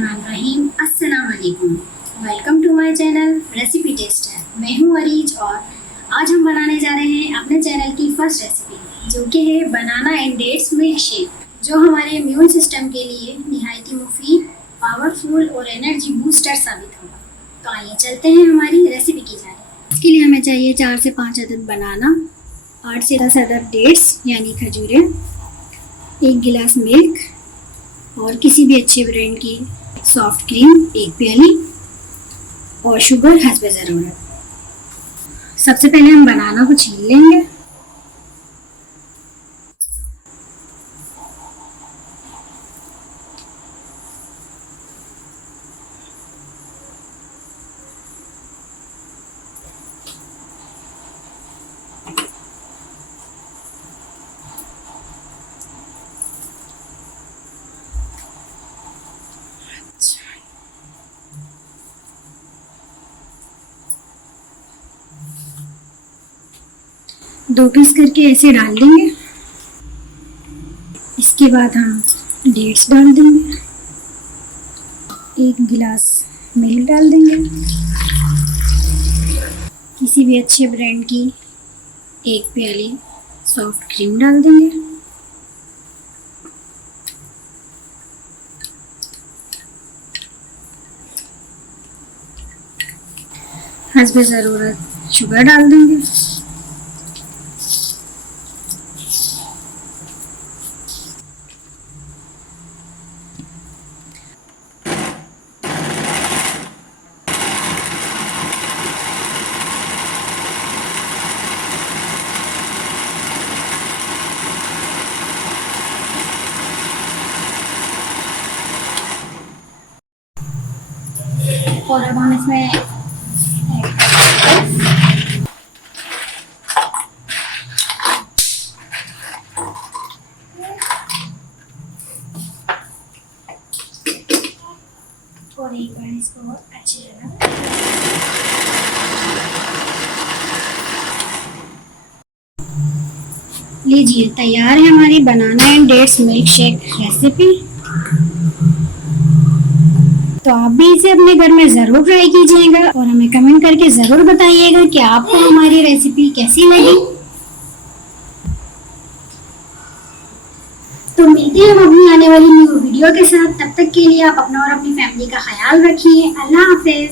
बिस्मिल्लाहिर्रहमानिर्रहीम। अस्सलाम वालेकुम। Welcome to my channel recipe tester. मैं हूँ अरीज और आज हम बनाने जा रहे हैं अपने चैनल की फर्स्ट रेसिपी, जो कि है बनाना एंड डेट्स मिल्क शेक, जो हमारे इम्यून सिस्टम के लिए निहायती मुफीद, पावरफुल और एनर्जी बूस्टर साबित होगा। तो आइए चलते हैं हमारी रेसिपी की जाए। इसके लिए हमें चाहिए 4 से 5 अदद बनाना, 8 से 10 अदद डेट्स यानी खजूरें, 1 गिलास मिल्क और किसी भी अच्छे ब्रांड की सॉफ्ट क्रीम 1 प्याली और शुगर हस्ब ज़रूरत। सबसे पहले हम बनाना को छील लेंगे। दो पीस करके ऐसे डाल देंगे। इसके बाद हम डेट्स डाल देंगे, 1 गिलास मिल्क डाल देंगे, किसी भी अच्छे ब्रांड की 1 प्याली सॉफ्ट क्रीम डाल देंगे, हस्ब ज़रूरत शुगर डाल देंगे। और अब हम इसमें और एक बार इसको अच्छी तरह लीजिए, तैयार है हमारी banana and dates milkshake recipe. तो आप भी इसे अपने घर में ज़रूर ट्राई कीजिएगा और हमें कमेंट करके ज़रूर बताइएगा कि आपको हमारी रेसिपी कैसी लगी। तो मिलते हैं हम अपनी आने वाली न्यू वीडियो के साथ। तब तक के लिए आप अपना और अपनी फैमिली का ख्याल रखिए। अल्लाह हाफिज़।